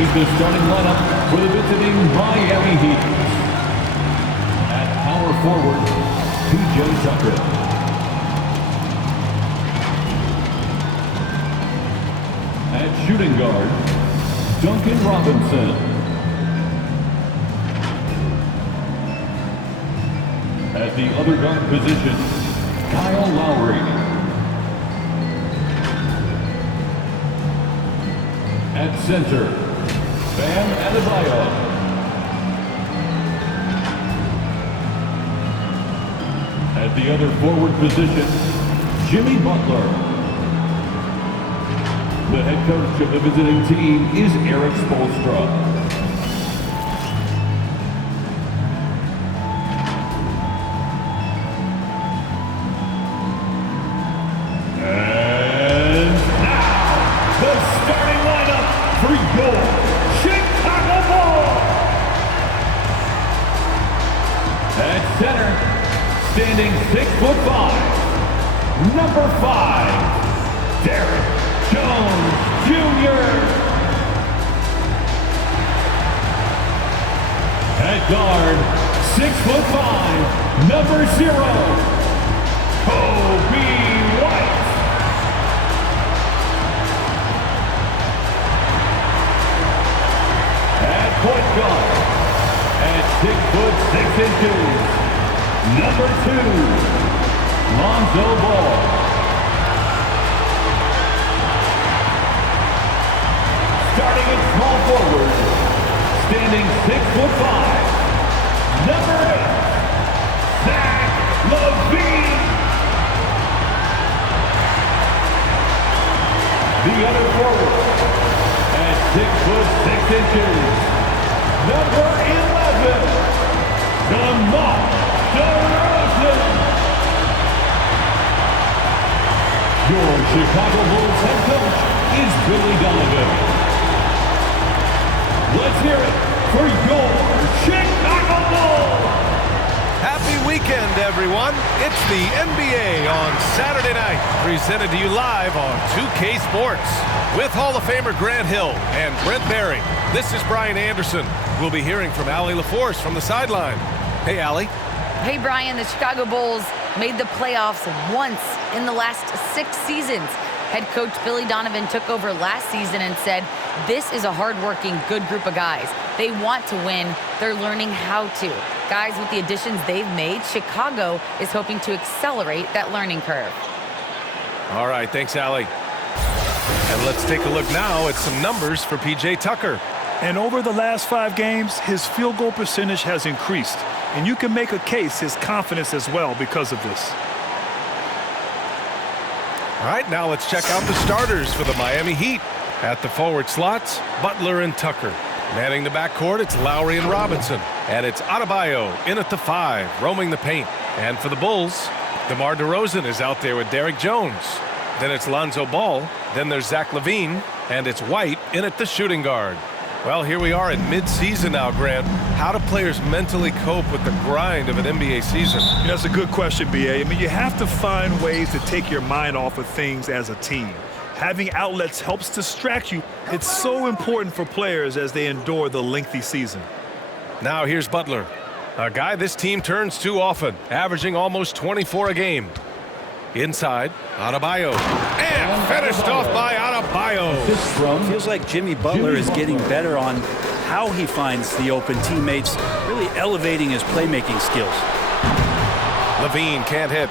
is the starting lineup for the visiting Miami Heat. At power forward, P.J. Tucker. At shooting guard, Duncan Robinson. At the other guard position, Kyle Lowry. At center, Bam Adebayo. At the other forward position, Jimmy Butler. The head coach of the visiting team is Erik Spoelstra. Standing 6'5", number 5, Derrick Jones Jr. At guard, 6'5", number 0, Coby White. At point guard, at 6'6", number 2, Lonzo Ball. Starting at small forward, standing 6'5", number 8, Zach LaVine. The other forward, at 6'6", number 11, DeMar DeRozan. Your Chicago Bulls head coach is Billy Donovan. Let's hear it for your Chicago Bulls. Happy weekend, everyone. It's the NBA on Saturday night, presented to you live on 2K Sports. With Hall of Famer Grant Hill and Brent Barry, this is Brian Anderson. We'll be hearing from Allie LaForce from the sideline. Hey, Allie. Hey, Brian, the Chicago Bulls made the playoffs once in the last 6 seasons. Head coach Billy Donovan took over last season and said, this is a hardworking, good group of guys. They want to win. They're learning how to. Guys, with the additions they've made, Chicago is hoping to accelerate that learning curve. All right, thanks, Allie. And let's take a look now at some numbers for P.J. Tucker. And over the last 5 games, his field goal percentage has increased. And you can make a case his confidence as well because of this. All right, now let's check out the starters for the Miami Heat. At the forward slots, Butler and Tucker. Manning the backcourt, it's Lowry and Robinson. And it's Adebayo in at the 5, roaming the paint. And for the Bulls, DeMar DeRozan is out there with Derrick Jones. Then it's Lonzo Ball. Then there's Zach LaVine. And it's White in at the shooting guard. Well, here we are in mid-season now, Grant. How do players mentally cope with the grind of an NBA season? You know, that's a good question, B.A. I mean, you have to find ways to take your mind off of things as a team. Having outlets helps distract you. It's so important for players as they endure the lengthy season. Now here's Butler, a guy this team turns to often, averaging almost 24 a game. Inside, Adebayo. And finished off by Adebayo. Feels like Jimmy Butler is getting better on how he finds the open teammates, really elevating his playmaking skills. LaVine can't hit.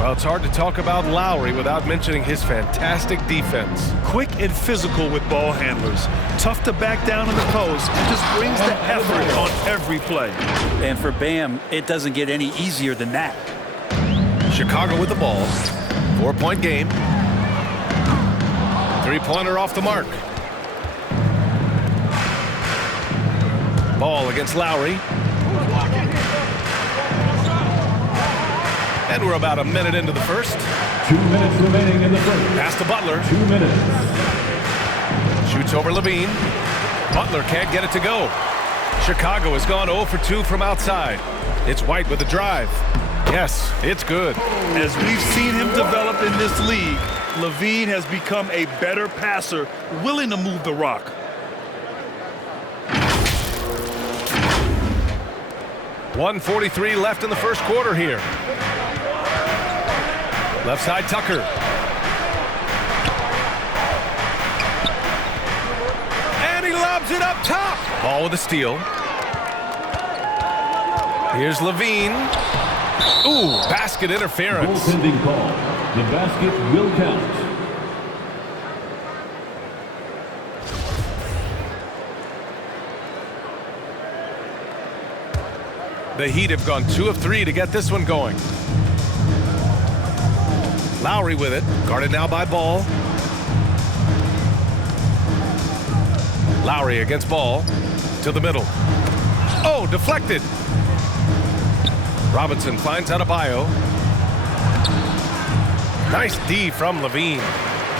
Well, it's hard to talk about Lowry without mentioning his fantastic defense. Quick and physical with ball handlers. Tough to back down in the post and just brings the effort on every play. And for Bam, it doesn't get any easier than that. Chicago with the ball. 4-point game. 3-pointer off the mark. Ball against Lowry. And we're about a minute into the first. 2 minutes remaining in the first. Pass to Butler. 2 minutes. Shoots over LaVine. Butler can't get it to go. Chicago has gone 0 for 2 from outside. It's White with the drive. Yes, it's good. As we've seen him develop in this league, LaVine has become a better passer, willing to move the rock. 1:43 left in the first quarter here. Left side, Tucker. And he lobs it up top. Ball with a steal. Here's Levine. Ooh, basket interference. Goaltending call. The basket will count. The Heat have gone 2 of 3 to get this one going. Lowry with it, guarded now by Ball. Lowry against Ball, to the middle. Oh, deflected. Robinson finds Adebayo. Nice D from Levine.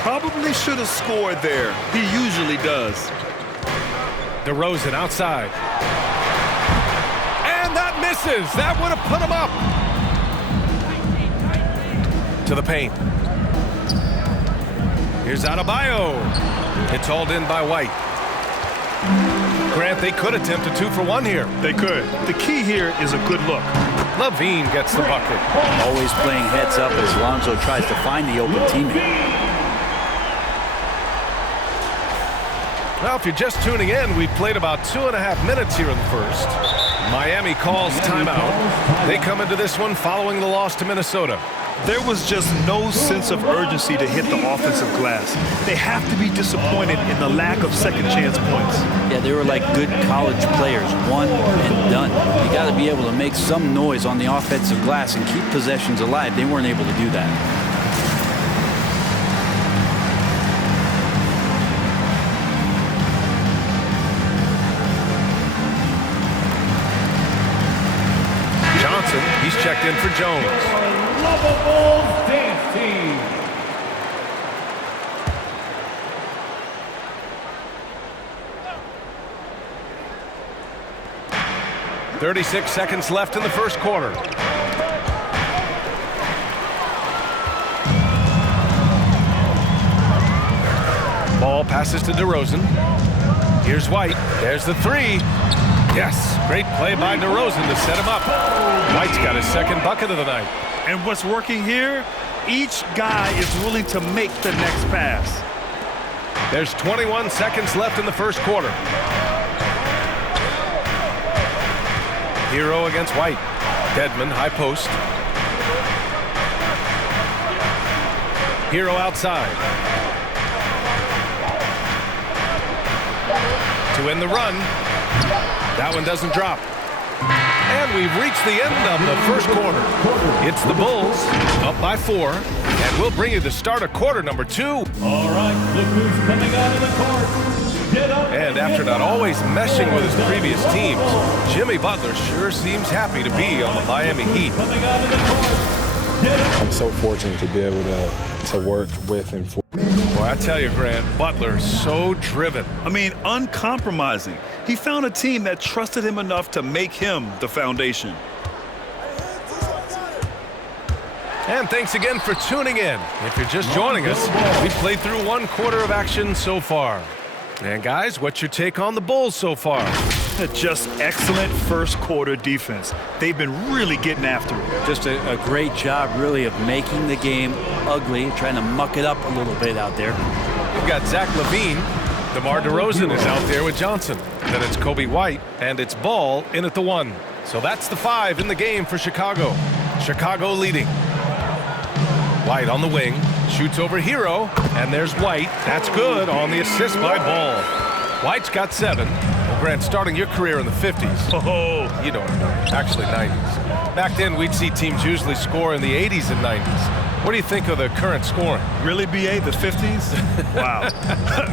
Probably should have scored there. He usually does. DeRozan outside. And that misses. That would have put him up. To the paint. Here's Adebayo. It's hauled in by White. Grant, they could attempt a 2-for-1 here. They could. The key here is a good look. Levine gets the bucket. Always playing heads up as Lonzo tries to find the open teammate. Well, if you're just tuning in, we've played about 2.5 minutes here in the first. Miami calls timeout. They come into this one following the loss to Minnesota. There was just no sense of urgency to hit the offensive glass. They have to be disappointed in the lack of second chance points. Yeah, they were like good college players, one and done. You got to be able to make some noise on the offensive glass and keep possessions alive. They weren't able to do that. Johnson, he's checked in for Jones. Lovable dance team. .36 seconds left in the first quarter. Ball passes to DeRozan. Here's White. There's the three. Yes, great play by DeRozan to set him up. White's got his second bucket of the night. And what's working here? Each guy is willing to make the next pass. There's 21 seconds left in the first quarter. Hero against White. Dedmon, high post. Hero outside. To win the run. That one doesn't drop. And we've reached the end of the first quarter. It's the Bulls up by 4. And we'll bring you the start of quarter number 2. All right, look who's coming out of the court. Get up. And after not always meshing with his previous teams, Jimmy Butler sure seems happy to be on the Miami Heat. Coming out of the court. Get up. I'm so fortunate to be able to work with and for. Boy, I tell you, Grant, Butler's so driven. I mean, uncompromising. He found a team that trusted him enough to make him the foundation. And thanks again for tuning in. If you're just joining us, we've played through 1 quarter of action so far. And guys, what's your take on the Bulls so far? Just excellent first quarter defense. They've been really getting after it. Just a great job, really, of making the game ugly, trying to muck it up a little bit out there. We've got Zach LaVine. DeMar DeRozan is out there with Johnson. Then it's Kobe White, and it's Ball in at the 1. So that's the 5 in the game for Chicago. Chicago leading. White on the wing, shoots over Hero, and there's White. That's good on the assist by Ball. White's got 7. Well, Grant, starting your career in the 50s. Oh, You don't know. Actually, 90s. Back then, we'd see teams usually score in the 80s and 90s. What do you think of the current scoring? really, BA, the 50s? Wow.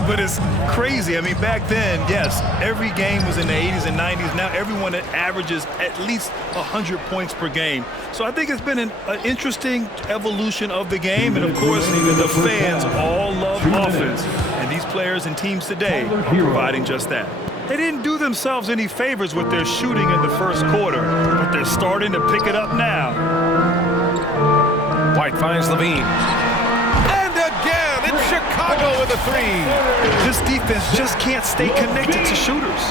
But it's crazy. I mean, back then, yes, every game was in the 80s and 90s. Now everyone averages at least 100 points per game. So I think it's been an interesting evolution of the game. And, of course, the fans all love offense. And these players and teams today are providing just that. They didn't do themselves any favors with their shooting in the first quarter, but they're starting to pick it up now. White finds LaVine. And again, it's Chicago with a 3. This defense just can't stay connected to shooters.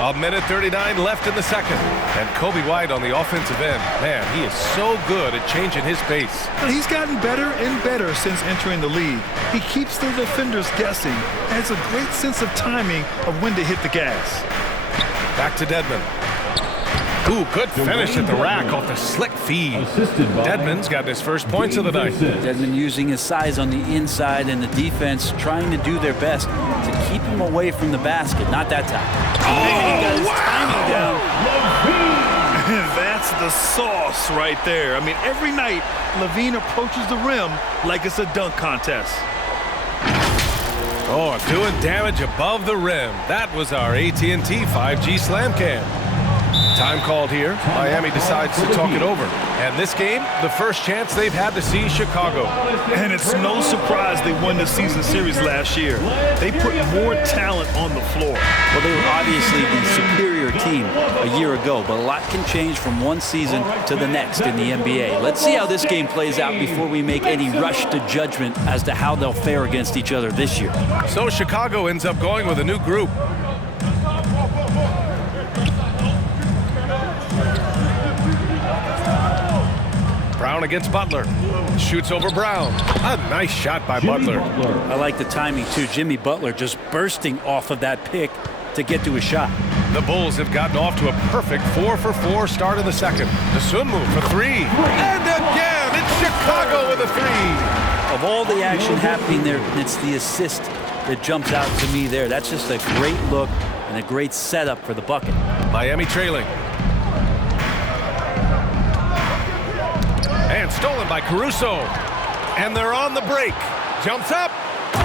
A minute 39 left in the second. And Kobe White on the offensive end. Man, he is so good at changing his pace. But he's gotten better and better since entering the league. He keeps the defenders guessing and has a great sense of timing of when to hit the gas. Back to Dedmon. Ooh, good finish at the rack off the slick feed. Dedmon's got his first points of the night. Dedmon using his size on the inside and the defense trying to do their best to keep him away from the basket. Not that time. Oh, he got his timing down. That's the sauce right there. I mean, every night, LaVine approaches the rim like it's a dunk contest. Oh, doing damage above the rim. That was our AT&T 5G Slam Cam. Time called here. Miami decides to talk it over. And this game, the first chance they've had to see Chicago. And it's no surprise they won the season series last year. They put more talent on the floor. Well, they were obviously the superior team a year ago, but a lot can change from one season to the next in the NBA. Let's see how this game plays out before we make any rush to judgment as to how they'll fare against each other this year. So Chicago ends up going with a new group. Brown against Butler. Shoots over Brown. A nice shot by Butler. I like the timing, too. Jimmy Butler just bursting off of that pick to get to a shot. The Bulls have gotten off to a perfect 4-for-4 start in the second. The Sunmu for three. And again, it's Chicago with a three. Of all the action happening there, it's the assist that jumps out to me there. That's just a great look and a great setup for the bucket. Miami trailing. And stolen by Caruso. And they're on the break. Jumps up.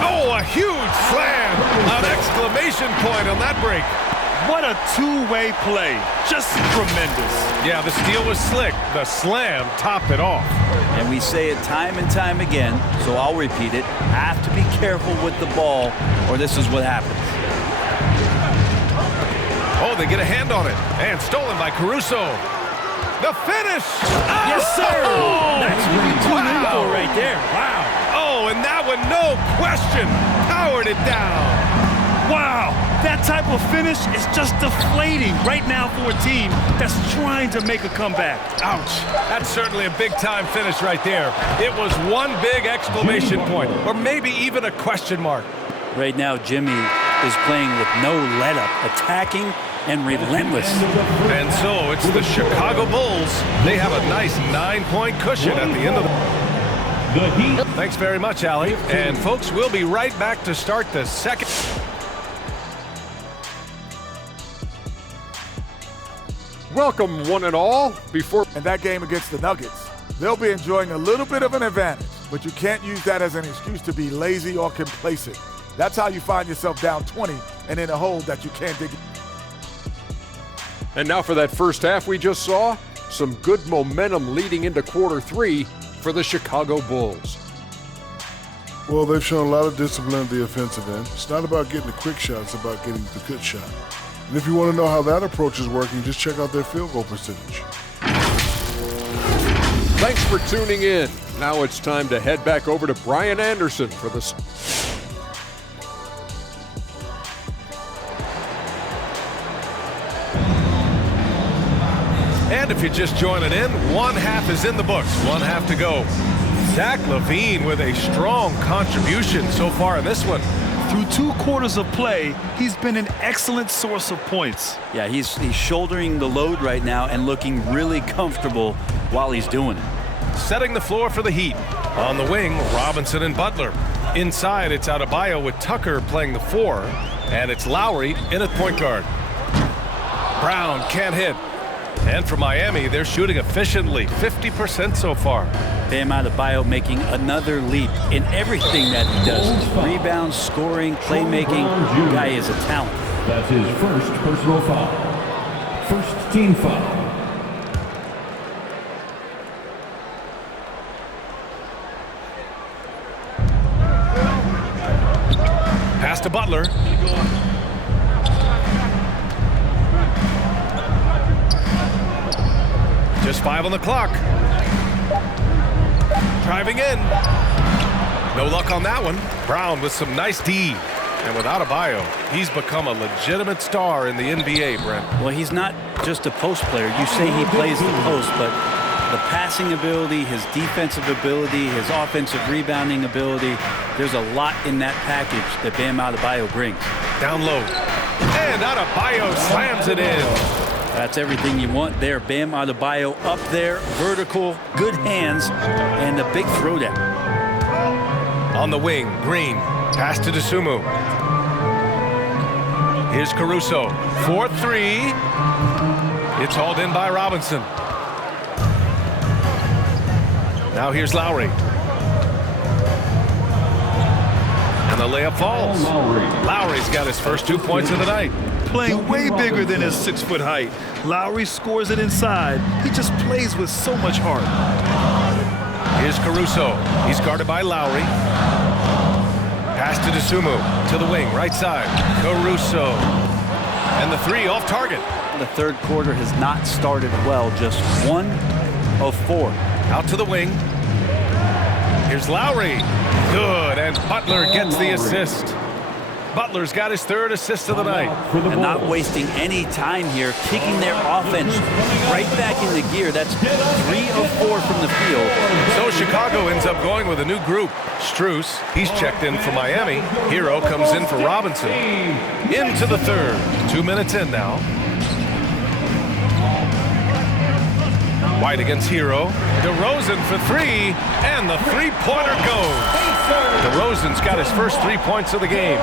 Oh, a huge slam. An exclamation point on that break. What a two-way play. Just tremendous. Yeah, the steal was slick. The slam topped it off. And we say it time and time again, so I'll repeat it. Have to be careful with the ball, or this is what happens. Oh, they get a hand on it. And stolen by Caruso. The finish! Yes, sir! Oh! That's what you tune in for right there. Wow. Oh, and that one, no question, powered it down. Wow, that type of finish is just deflating right now for a team that's trying to make a comeback. Ouch. That's certainly a big-time finish right there. It was one big exclamation point, or maybe even a question mark. Right now, Jimmy is playing with no let-up, attacking and relentless. And so it's the Chicago Bulls. They have a nice 9-point cushion at the end of the Heat. Thanks very much, Allie. And folks, we'll be right back to start the second. Welcome, one and all. And that game against the Nuggets, they'll be enjoying a little bit of an advantage, but you can't use that as an excuse to be lazy or complacent. That's how you find yourself down 20 and in a hole that you can't dig. And now for that first half we just saw, some good momentum leading into quarter three for the Chicago Bulls. Well, they've shown a lot of discipline at the offensive end. It's not about getting a quick shot, it's about getting the good shot. And if you want to know how that approach is working, just check out their field goal percentage. Thanks for tuning in. Now it's time to head back over to Brian Anderson for the... And if you're just joining in, one half is in the books, one half to go. Zach LaVine with a strong contribution so far in this one. Through 2 quarters of play, he's been an excellent source of points. Yeah, he's shouldering the load right now and looking really comfortable while he's doing it. Setting the floor for the Heat. On the wing, Robinson and Butler. Inside, it's Adebayo with Tucker playing the 4. And it's Lowry in at point guard. Brown can't hit. And for Miami, they're shooting efficiently, 50% so far. Bam Adebayo making another leap in everything that he does. Rebounds, scoring, playmaking. The guy is a talent. That's his first personal foul. First team foul. Pass to Butler. Just 5 on the clock. Driving in. No luck on that one. Brown with some nice D. And with Adebayo, he's become a legitimate star in the NBA, Brent. Well, he's not just a post player. You say he plays the post, but the passing ability, his defensive ability, his offensive rebounding ability, there's a lot in that package that Bam Adebayo brings. Down low. And Adebayo slams it in. That's everything you want there. Bam Adebayo up there, vertical, good hands, and a big throwdown. On the wing, Green. Pass to Dosunmu. Here's Caruso. 4-3. It's hauled in by Robinson. Now here's Lowry. And the layup falls. Lowry's got his first 2 points of the night. Playing way bigger than his 6-foot height. Lowry scores it inside. He just plays with so much heart. Here's Caruso. He's guarded by Lowry. Pass to Dosunmu. To the wing, right side. Caruso. And the three off target. The third quarter has not started well. Just 1 of 4. Out to the wing. Here's Lowry. Good, and Butler gets the assist. Butler's got his third assist of the night. And not wasting any time here, kicking their offense right back into gear. That's 3 of 4 from the field. So Chicago ends up going with a new group. Strus, he's checked in for Miami. Hero comes in for Robinson. Into the third. 2 minutes in now. White against Hero. DeRozan for 3, and the three-pointer goes. DeRozan's got his first 3 points of the game.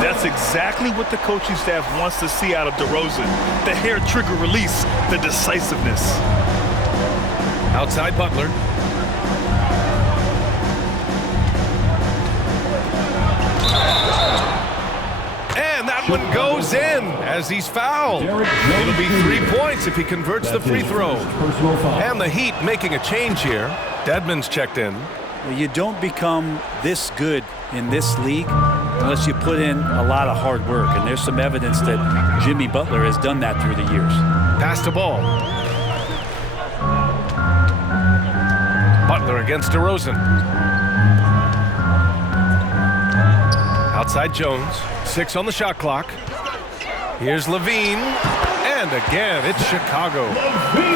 That's exactly what the coaching staff wants to see out of DeRozan. The hair trigger release, the decisiveness. Outside Butler. And that one goes in as he's fouled. It'll be 3 points if he converts the free throw. And the Heat making a change here. Dedmon's checked in. Well, you don't become this good in this league unless you put in a lot of hard work. And there's some evidence that Jimmy Butler has done that through the years. Pass the ball. Butler against DeRozan. Outside Jones. 6 on the shot clock. Here's Levine. And again, it's Chicago.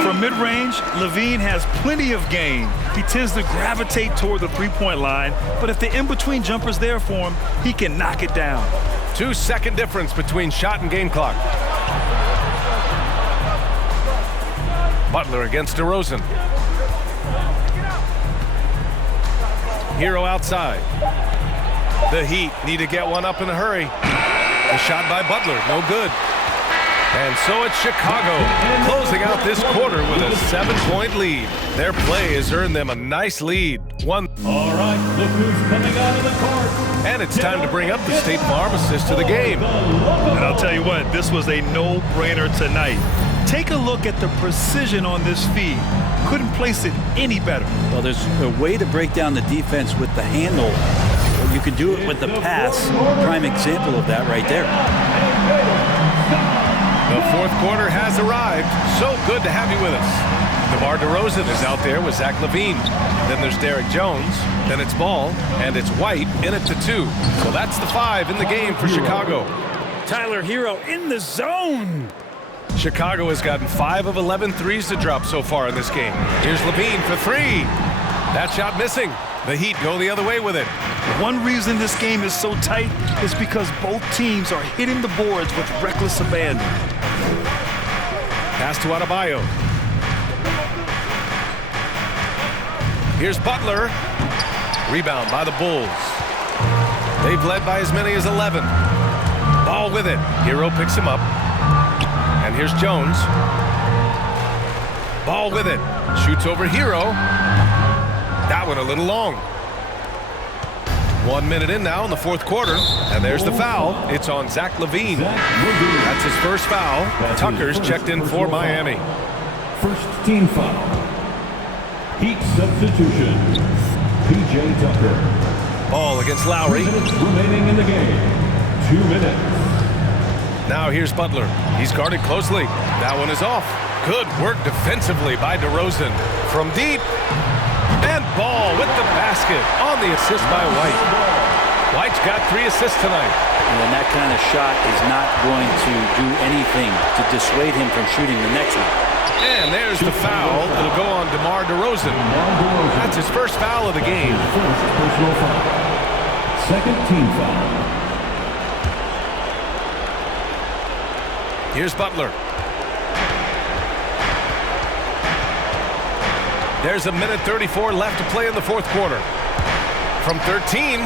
From mid-range, Levine has plenty of game. He tends to gravitate toward the three-point line, but if the in-between jumper's there for him, he can knock it down. 2-second difference between shot and game clock. Butler against DeRozan. Hero outside. The Heat need to get one up in a hurry. A shot by Butler, no good. And so it's Chicago closing out this quarter with a 7-point lead. Their play has earned them a nice lead. All right, look who's coming out of the court. And it's time to bring up the State Farm assist to the game. And I'll tell you what, this was a no-brainer tonight. Take a look at the precision on this feed. Couldn't place it any better. Well, there's a way to break down the defense with the handle. You can do it with the pass. Prime example of that right there. The fourth quarter has arrived. So good to have you with us. DeMar DeRozan is out there with Zach LaVine. Then there's Derek Jones. Then it's Ball. And it's White in it to 2. So that's the 5 in the game for Chicago. Tyler Hero in the zone. Chicago has gotten 5 of 11 threes to drop so far in this game. Here's LaVine for 3. That shot missing. The Heat go the other way with it. One reason this game is so tight is because both teams are hitting the boards with reckless abandon. Pass to Adebayo. Here's Butler. Rebound by the Bulls. They've led by as many as 11. Ball with it. Hero picks him up. And here's Jones. Ball with it. Shoots over Hero. That one a little long. 1 minute in now in the fourth quarter. And there's the foul. It's on Zach LaVine. That's his first foul. Tucker's checked in for Miami. First team foul. Heat substitution. P.J. Tucker. Ball against Lowry. 2 minutes remaining in the game. 2 minutes. Now here's Butler. He's guarded closely. That one is off. Good work defensively by DeRozan. From deep. And Ball with the basket on the assist by White. White's got 3 assists tonight. And that kind of shot is not going to do anything to dissuade him from shooting the next one. And there's the foul. It'll go on DeMar DeRozan. That's his first foul of the game. First personal foul. Second team foul. Here's Butler. There's a minute 34 left to play in the fourth quarter. From 13,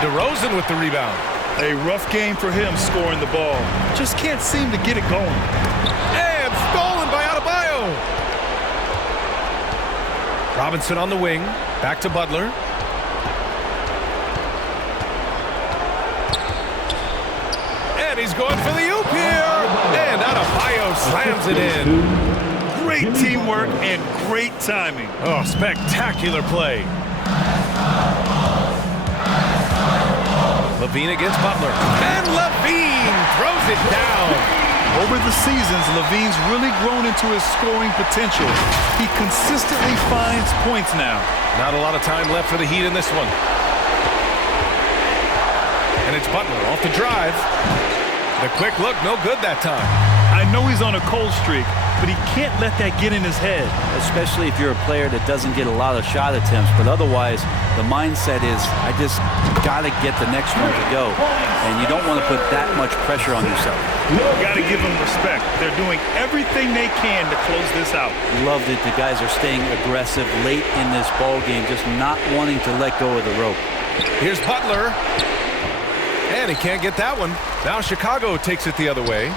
DeRozan with the rebound. A rough game for him scoring the ball. Just can't seem to get it going. And stolen by Adebayo. Robinson on the wing. Back to Butler. And he's going for the oop here. And Adebayo slams it in. Great teamwork and great timing. Oh, spectacular play. LaVine against Butler. And LaVine throws it down. Over the seasons, LaVine's really grown into his scoring potential. He consistently finds points now. Not a lot of time left for the Heat in this one. And it's Butler off the drive. The quick look, no good that time. I know he's on a cold streak, but he can't let that get in his head. Especially if you're a player that doesn't get a lot of shot attempts. But otherwise, the mindset is, I just got to get the next one to go. And you don't want to put that much pressure on yourself. You got to give them respect. They're doing everything they can to close this out. Loved it. The guys are staying aggressive late in this ball game, just not wanting to let go of the rope. Here's Butler. And he can't get that one. Now Chicago takes it the other way.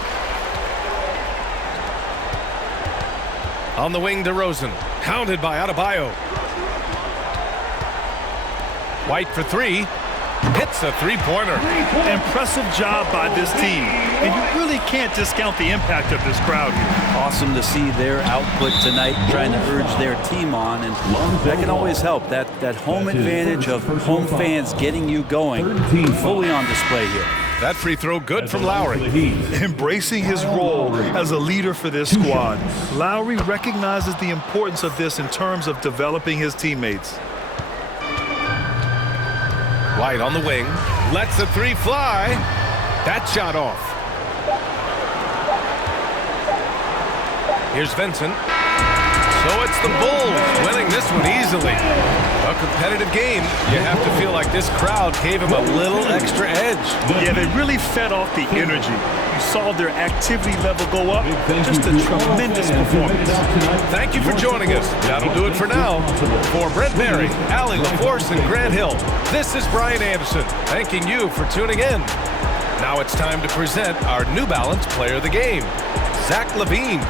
On the wing, DeRozan. Hounded by Adebayo. White for three. Hits a three-pointer. Impressive job by this team. And you really can't discount the impact of this crowd here. Awesome to see their output tonight, trying to urge their team on. And that can always help. That home advantage of home fans getting you going, fully on display here. That free throw good from Lowry. Embracing his role as a leader for this squad, Lowry recognizes the importance of this in terms of developing his teammates. White on the wing. Lets the three fly. That shot off. Here's Vincent. So it's the Bulls winning this one easily. A competitive game. You have to feel like this crowd gave him a little extra edge. Yeah, they really fed off the energy. You saw their activity level go up. Just a tremendous performance. Thank you for joining us. That'll do it for now. For Brent Barry, Allie LaForce, and Grant Hill, this is Brian Anderson, thanking you for tuning in. Now it's time to present our New Balance Player of the Game, Zach LaVine.